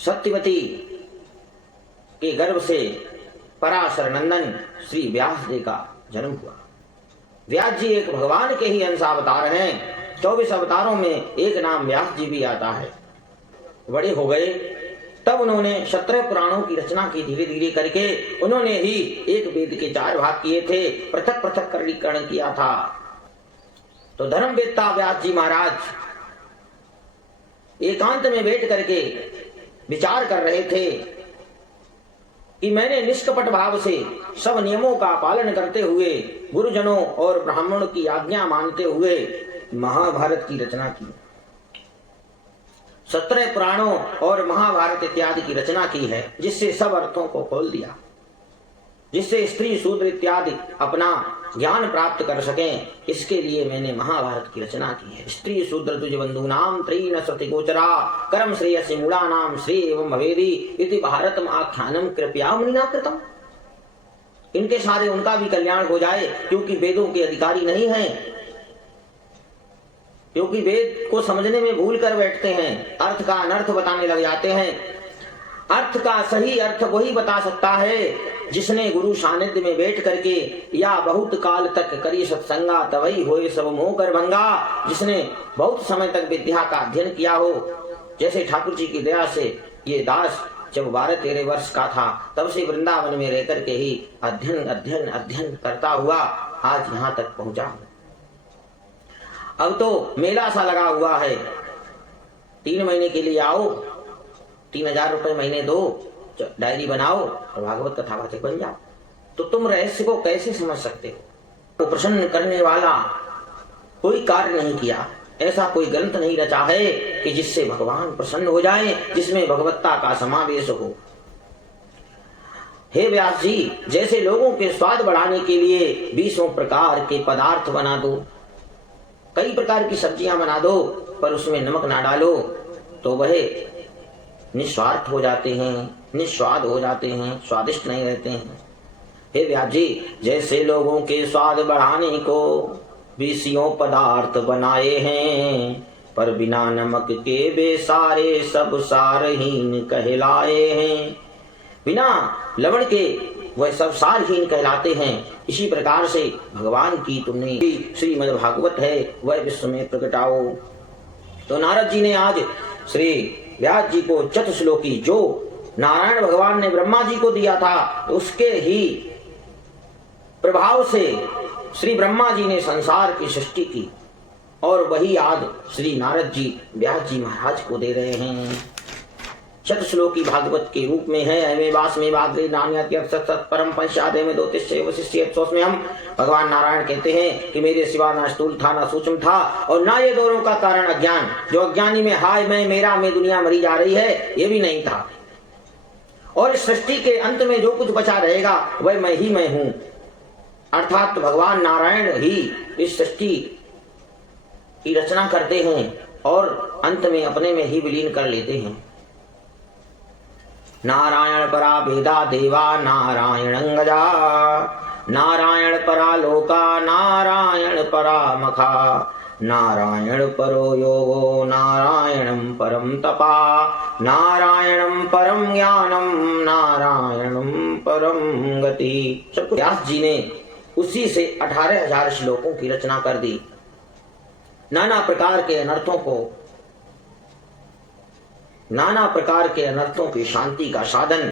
सत्यवती के गर्भ से पराशर नंदन श्री व्यास जी का जन्म हुआ। व्यास जी एक भगवान के ही अंशावतार हैं। 24 अवतारों में एक नाम व्यास जी भी आता है। बड़े हो गए तब उन्होंने 17 पुराणों की रचना की। धीरे धीरे करके उन्होंने ही एक वेद के 4 भाग किए थे, पृथक पृथक कर्ण किया था। तो धर्मवेत्ता व्यास जी महाराज एकांत में बैठ करके विचार कर रहे थे कि मैंने निष्कपट भाव से सब नियमों का पालन करते हुए, गुरुजनों और ब्राह्मणों की आज्ञा मानते हुए महाभारत की रचना की। 17 पुराणों और महाभारत इत्यादि की रचना की है, जिससे सब अर्थों को खोल दिया, जिससे स्त्री शूद्र इत्यादि अपना ज्ञान प्राप्त कर सकें। इसके लिए मैंने महाभारत की रचना की है। स्त्री शूद्र तुझ बंधु नाम त्रीन श्रुति गोचरा कर्म श्रेयसी मूढ़ा नाम श्रेय एवं भवेदी इति भारतम आख्यानम कृपया मुनिना कृतम। इनके सारे उनका भी कल्याण हो जाए, क्योंकि वेदों के अधिकारी नहीं हैं, क्योंकि वेद को समझने में भूल कर बैठते हैं, अर्थ का अनर्थ बताने लग जाते हैं। अर्थ का सही अर्थ वही बता सकता है जिसने गुरु सानिध्य में बैठ करके या बहुत काल तक करी सत्संगा तवई होए सब मोह कर भंगा। जिसने बहुत समय तक विद्या का अध्ययन किया हो, जैसे ठाकुर जी की दया से ये दास जब 12-13 वर्ष का था तब से वृंदावन में रह करके ही अध्ययन अध्ययन अध्ययन करता हुआ आज यहाँ तक पहुंचा। अब तो मेला सा लगा हुआ है, 3 महीने के लिए आओ, 3000 रुपए महीने दो, डायरी बनाओ और भागवत कथा वाचक बन जाओ। तो तुम रहस्य को कैसे समझ सकते हो? तो प्रसन्न करने वाला कोई कार्य नहीं किया, ऐसा कोई ग्रंथ नहीं रचा है कि जिससे भगवान प्रसन्न हो जाए, जिसमें भगवत्ता का समावेश हो। हे व्यास जी, जैसे लोगों के स्वाद बढ़ाने के लिए 20 प्रकार के पदार्थ बना दो, कई प्रकार की सब्जियां बना दो, पर उसमें नमक ना डालो तो वह निस्वार्थ हो जाते हैं, निस्वाद हो जाते हैं, स्वादिष्ट नहीं रहते हैं। हे व्यास जी, जैसे लोगों के स्वाद बढ़ाने को 20 पदार्थ बनाए हैं, पर बिना नमक के वे सारे सब सारहीन कहलाए हैं। बिना लवण के वह सब सारहीन कहलाते हैं। इसी प्रकार से भगवान की तुमने श्रीमद् भागवत है वह विश्व में प्रकटाओ। तो नारद जी ने आज श्री व्यास जी को चतुश्लोकी जो नारायण भगवान ने ब्रह्मा जी को दिया था, उसके ही प्रभाव से श्री ब्रह्मा जी ने संसार की सृष्टि की, और वही आज श्री नारद जी व्यास जी महाराज को दे रहे हैं। चतुश्लोकी भागवत के रूप में है। एवं वास में वाग्दे नान्यत सत परम पंचादे में 2 वशिष्ठ में हम भगवान नारायण कहते हैं कि मेरे सिवा ना स्थूल था ना सूक्ष्म था, और ना ये दोनों का कारण अज्ञान। जो अज्ञानी में हाय मैं मेरा मैं दुनिया मरी जा रही है, ये भी नहीं था। और इस सृष्टि के अंत में जो कुछ बचा रहेगा वह मैं ही मैं हूं, अर्थात भगवान नारायण ही इस सृष्टि की रचना करते हैं और अंत में अपने में ही विलीन कर लेते हैं। नारायण परा भेदा देवा नारायण गजा, नारायण परा लोका नारायण परा मखा, नारायण परो योगो नारायणं परम तपा, नारायणं परम ज्ञानम नारायणं परम गति। सब व्यास जी ने उसी से 18,000 श्लोकों की रचना कर दी। नाना प्रकार के अनर्थों की शांति का साधन